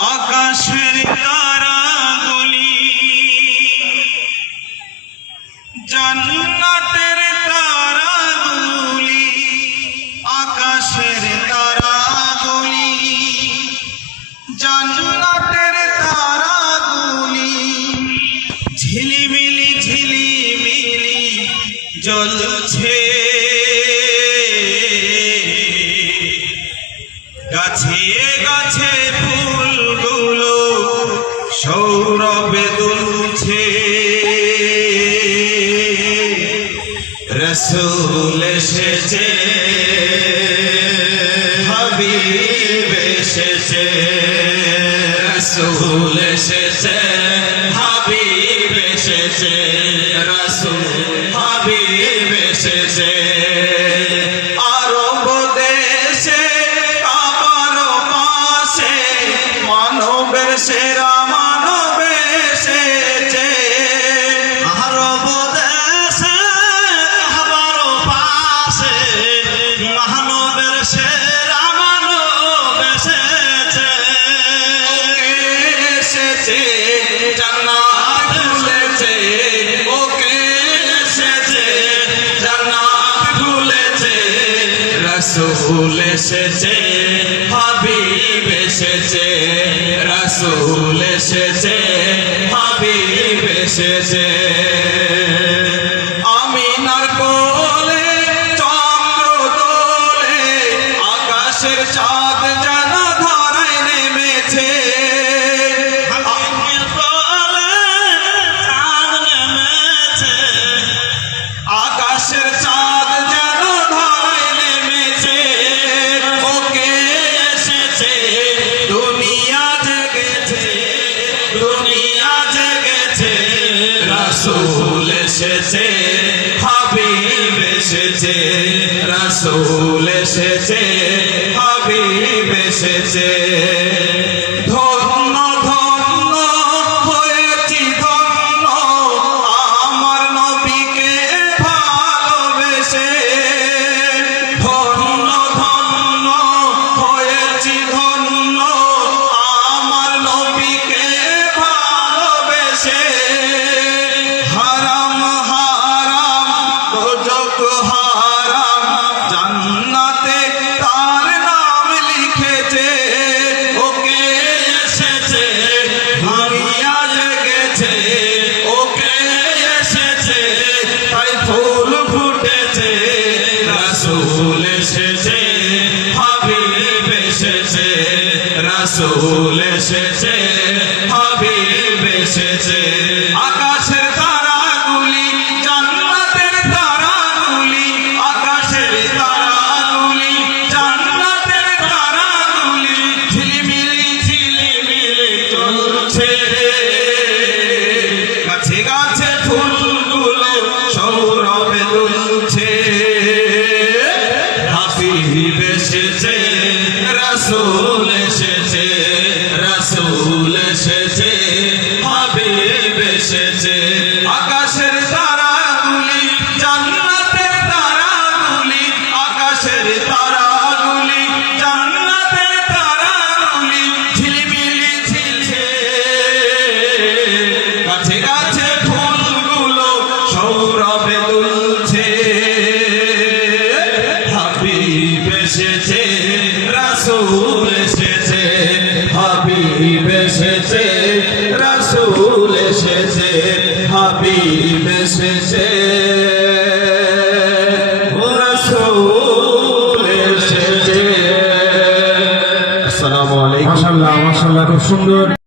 আকাশের তারাগুলি জান্নাতের তারাগুলি, আকাশের তারাগুলি জান্নাতের তারাগুলি, ঝিলিমিলি ঝিলিমিলি জ্বলছে গাছে গাছে ফুলগুলো সৌরভে দুলছে। রসূল এসেছে, হাবিব এসেছে, রসূল এসেছে, হাবিব এসেছে, রসূল হাবিব এসেছে। আরব দেশে কাবার পাশে মানবের সেরা মানব এসেছে। আরব দেশে কাবার পাশে মানবের সেরা মানব এসেছে। ওকে এসেছে জান্নাত খুলেছে, ওকে এসেছে জান্নাত খুলেছে। রসূল এসেছে, হাবিব এসেছে, রসূল এসেছে, হাবিব এসেছে। আমিনার কোলে চন্দ্র দোলে, আকাশের চাঁদ যেন ধরায় নেমেছে। হাবিবের কোলে চাঁদ নেমেছে, আকাশের চাঁদ যেন ধরায় নেমেছে। ওকে এসেছে, দুনিয়া জেগেছে, দুনিয়া জেগেছে। রসূল এসেছে, হাবিব এসেছে, রসূল এসেছে, হাবিব এসেছে। ধন্য ধন্য হয়েছি ধন্য আমার নবীকে ভালোবেসে। ধন্য ধন্য হয়েছি ধন্য আমার নবীকে ভালোবেসে। হারাম হারাম দোজখ হারাম জান্নাতে তার নাম লিখেছে। ওকে এসেছে, দুনিয়া জেগেছে, ওকে এসেছে, তাই ফুল ফুটেছে। রসূল এসেছে, হাবিব এসেছে, রসূল এসেছে, হাবিব এসেছে। আকাশের তারাগুলি জান্নাতের তারাগুলি, আকাশের তারাগুলি জান্নাতের তারাগুলি, ঝিলিমিলি ঝিলিমিলি জ্বলছে। গাছে গাছে ফুলগুলো সৌরভে দুলছে। হাবিব এসেছে, রসূল এসেছে, রসূল এসেছে, হাবিব এসেছে। আকাশের তারাগুলি জান্নাতের তারাগুলি, আকাশের তারাগুলি জান্নাতের তারাগুলি, ঝিলিমিলি ঝিলছে। গাছে গাছে ফুলগুলো সৌরভে দুলছে। হাবিব এসেছে, রসূল এসেছে, হাবিব এসেছে, রসূল এসেছে, হাবিব এসেছে, রসূল এসেছে। আসসালামু আলাইকুম। মাশাআল্লাহ মাশাআল্লাহ, খুব সুন্দর।